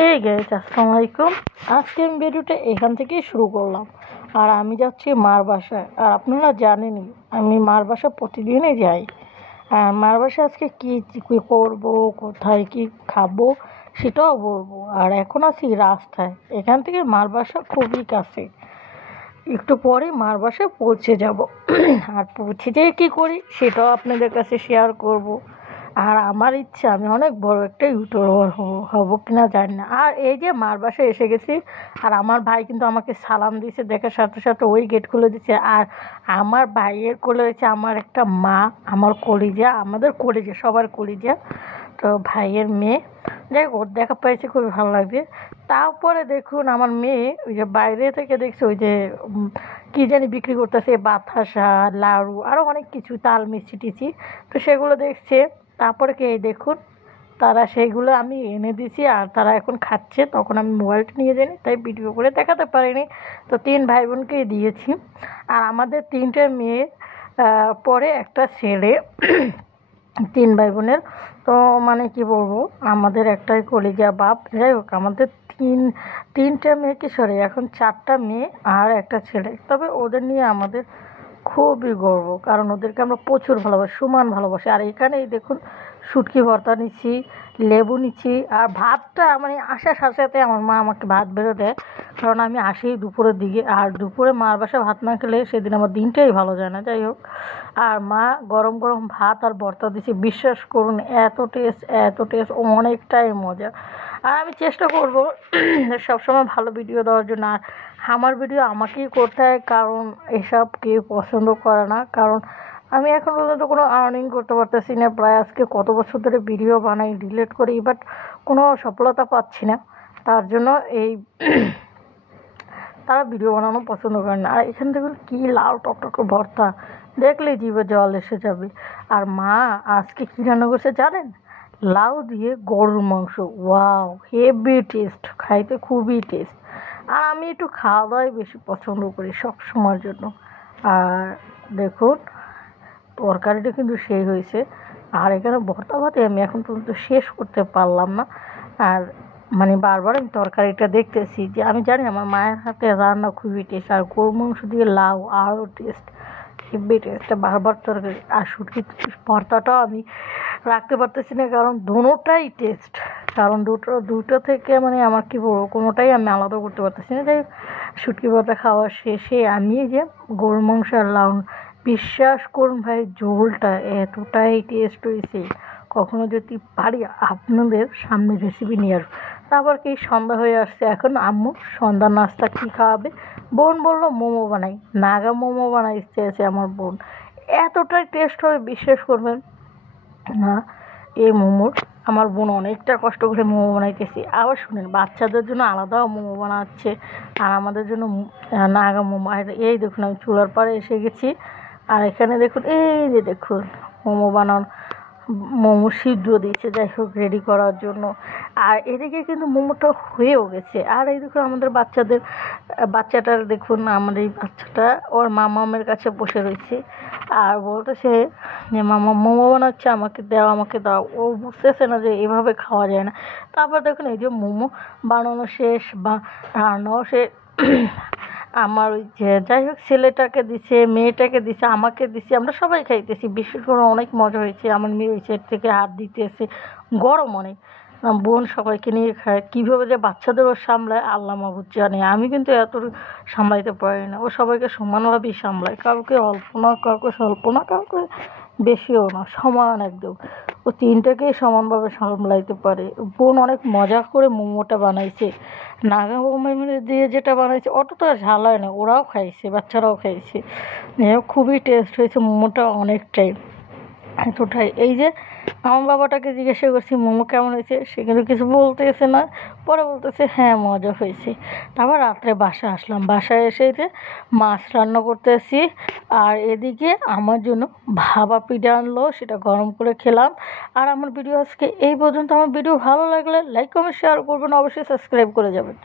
এই গাইস, আসসালামু আলাইকুম। আজকে আমি ভিডিওটা এখান থেকেই শুরু করলাম। আর আমি যাচ্ছি মার বাসায়। আর আপনারা জানেনই আমি মার বাসা প্রতিদিনই যাই। আর মার বাসায় আজকে কী কী করবো, কোথায় কী খাবো সেটাও বলবো। আর এখন আছি রাস্তায়, এখান থেকে মার বাসা খুবই কাছে। একটু পরে মার বাসায় পৌঁছে যাব। আর পৌঁছে যেয়ে কী করি সেটাও আপনাদের কাছে শেয়ার করব। আর আমার ইচ্ছা আমি অনেক বড় একটা ইউটিউবার হবো কিনা জানি না। আর এই যে মার বাসায় এসে গেছি, আর আমার ভাই কিন্তু আমাকে সালাম দিয়েছে, দেখার সাথে সাথে ওই গেট খুলে দিচ্ছে। আর আমার ভাইয়ের কোলে রয়েছে আমার একটা মা, আমার কলিজা, আমাদের কলিজা, সবার কলিজা। তো ভাইয়ের মেয়ে, যাই হোক, ওর দেখা পাইছে, খুবই ভালো লাগছে। তারপরে দেখুন আমার মেয়ে ওই যে বাইরে থেকে দেখছে ওই যে কী জানি বিক্রি করতেছে, বাতাসা, লাড়ু, আরও অনেক কিছু, তাল মিষ্টি টিচি। তো সেগুলো দেখছে। তারপরে কি এই দেখুন, তারা সেইগুলো আমি এনে দিয়েছি আর তারা এখন খাচ্ছে। তখন আমি মোবাইলটা নিয়ে যাইনি, তাই ভিডিও করে দেখাতে পারিনি। তো 3 ভাই বোনকেই দিয়েছি। আর আমাদের 3টে মেয়ে, পরে একটা ছেলে। 3 ভাই বোনের। তো মানে কি বলবো, আমাদের একটাই কলিজা বাপ। যাই হোক, আমাদের তিনটে মেয়ে, কি সরি, এখন 4টা মেয়ে আর একটা ছেলে। তবে ওদের নিয়ে আমাদের খুবই গর্ব, কারণ ওদেরকে আমরা প্রচুর ভালোবাসি, সমান ভালোবাসি। আর এখানেই দেখুন শুটকি ভর্তা নিচ্ছি, লেবু নিচ্ছি। আর ভাতটা মানে আসার সাথে সাথে আমার মা আমাকে ভাত বেড়ে দেয়, কারণ আমি আসি দুপুরের দিকে। আর দুপুরে মার বাসায় ভাত না খেলে সেদিন আমার দিনটাই ভালো যায় না। যাই হোক, আর মা গরম গরম ভাত আর ভর্তা দিচ্ছে, বিশ্বাস করুন এত টেস্ট, এত টেস্ট, অনেকটাই মজা। আর আমি চেষ্টা করব সবসময় ভালো ভিডিও দেওয়ার জন্য। আর আমার ভিডিও আমাকেই করতে হয়, কারণ এসব কেউ পছন্দ করে না। কারণ আমি এখন পর্যন্ত কোনো আর্নিং করতে পারতেছি না। প্রায় আজকে কত বছর ধরে ভিডিও বানাই, ডিলিট করি, বাট কোনো সফলতা পাচ্ছি না। তার জন্য এই তারা ভিডিও বানানো পছন্দ করে না। আর এখান থেকে কী লাল টকটকে ভর্তা, দেখলেই জিভে জল এসে যাবে। আর মা আজকে কী রান্না করছে জানেন? লাউ দিয়ে গরুর মাংস। ওয়াও, হেভি টেস্ট, খাইতে খুবই টেস্ট। আর আমি একটু খাওয়া দাওয়াই বেশি পছন্দ করি সব সময়ের জন্য। আর দেখুন তরকারিটা কিন্তু সেই হয়েছে। আর এখানে ভর্তা ভাতে আমি এখন পর্যন্ত শেষ করতে পারলাম না। আর মানে বারবার আমি তরকারিটা দেখতেছি, যে আমি জানি আমার মায়ের হাতে রান্না খুবই টেস্ট। আর গরুর মাংস দিয়ে লাউ আরও টেস্ট, হেভি টেস্ট। বারবার তরকারি আর শুটকি ভর্তাটাও আমি রাখতে পারতেছি না, কারণ দুটোটাই টেস্ট। কারণ দুটো থেকে মানে আমার কী বলবো, কোনোটাই আমি আলাদা করতে পারতেছি না। যাই হোক, শুটকি ভর্তা খাওয়া শেষে আমি এই যে গরুর মাংস আর লাউ, বিশ্বাস করুন ভাই, ঝোলটা এতটাই টেস্ট হয়েছে। কখনো যদি পারি আপনাদের সামনে রেসিপি নিয়ে আসবো। তারপর কি সন্ধ্যা হয়ে আসছে, এখন আম্মু সন্ধ্যার নাস্তা কী খাওয়াবে। বোন বললো মোমো বানাই, নাগা মোমো বানাইতে আছে আমার বোন। এতটাই টেস্ট হবে বিশ্বাস করবেন না। এই মোমোর আমার বোন অনেকটা কষ্ট করে মোমো বানাইতেছি। আবার শুনেন, বাচ্চাদের জন্য আলাদাও মোমো বানাচ্ছে, আর আমাদের জন্য নাগা মোমো। আর এই দেখুন আমি চুলার পাড়ে এসে গেছি। আর এখানে দেখুন, এই যে দেখুন মোমো বানানো, মোমো সিদ্ধ দিয়েছে, যাই হোক, রেডি করার জন্য। আর এদিকে কিন্তু মোমোটা হয়েও গেছে। আর এই দেখুন আমাদের বাচ্চাটার দেখুন, আমার এই বাচ্চাটা ওর মামামের কাছে বসে রয়েছে। আর বলতেছে যে মামা মোমো বানাচ্ছে, আমাকে দাও, আমাকে দাও। ও বুঝতেছে না যে এভাবে খাওয়া যায় না। তারপর দেখুন এই যে মোমো বানানো শেষ, বা রান্নাও শেষ। আমার ওই যে যাই হোক, ছেলেটাকে দিছে, মেয়েটাকে দিছে, আমাকে দিছে, আমরা সবাই খাইতেছি। বিশেষ করে অনেক মজা হয়েছে। আমার মেয়ে ওই সাইড থেকে হাত দিতেছে, গরম অনেক। বোন সবাইকে নিয়ে খায়, কীভাবে যে বাচ্চাদেরও সামলায় আল্লাহ মাবুদ জানে। আমি কিন্তু এত সামলাইতে পারি না। ও সবাইকে সমানভাবেই সামলায়, কাউকে অল্প না, কাউকে স্বল্প না, কাউকে বেশিও না, সমান একদম। ও 3টাকেই সমানভাবে সামলাইতে পারে। বোন অনেক মজা করে মোমোটা বানাইছে। নাগা মোমো দিয়ে যেটা বানাইছে অত তো ঝাল হয় না, ওরাও খাইছে, বাচ্চারাও খাইছে। খুবই টেস্ট হয়েছে মোমোটা, অনেকটাই, এতটাই। এই যে আমার বাবাটাকে জিজ্ঞাসা করছি মোমো কেমন হয়েছে, সে কিন্তু কিছু বলতেছে না। পরে বলতেছে হ্যাঁ মজা হয়েছে। তারপর রাত্রে বাসায় আসলাম, বাসায় এসে যে মাছ রান্না করতেছি। আর এদিকে আমার জন্য ভাপা পিঠা আনলো, সেটা গরম করে খেলাম। আর আমার ভিডিও আজকে এই পর্যন্ত। আমার ভিডিও ভালো লাগলে লাইক কমেন্ট শেয়ার করবেন, অবশ্যই সাবস্ক্রাইব করে যাবেন।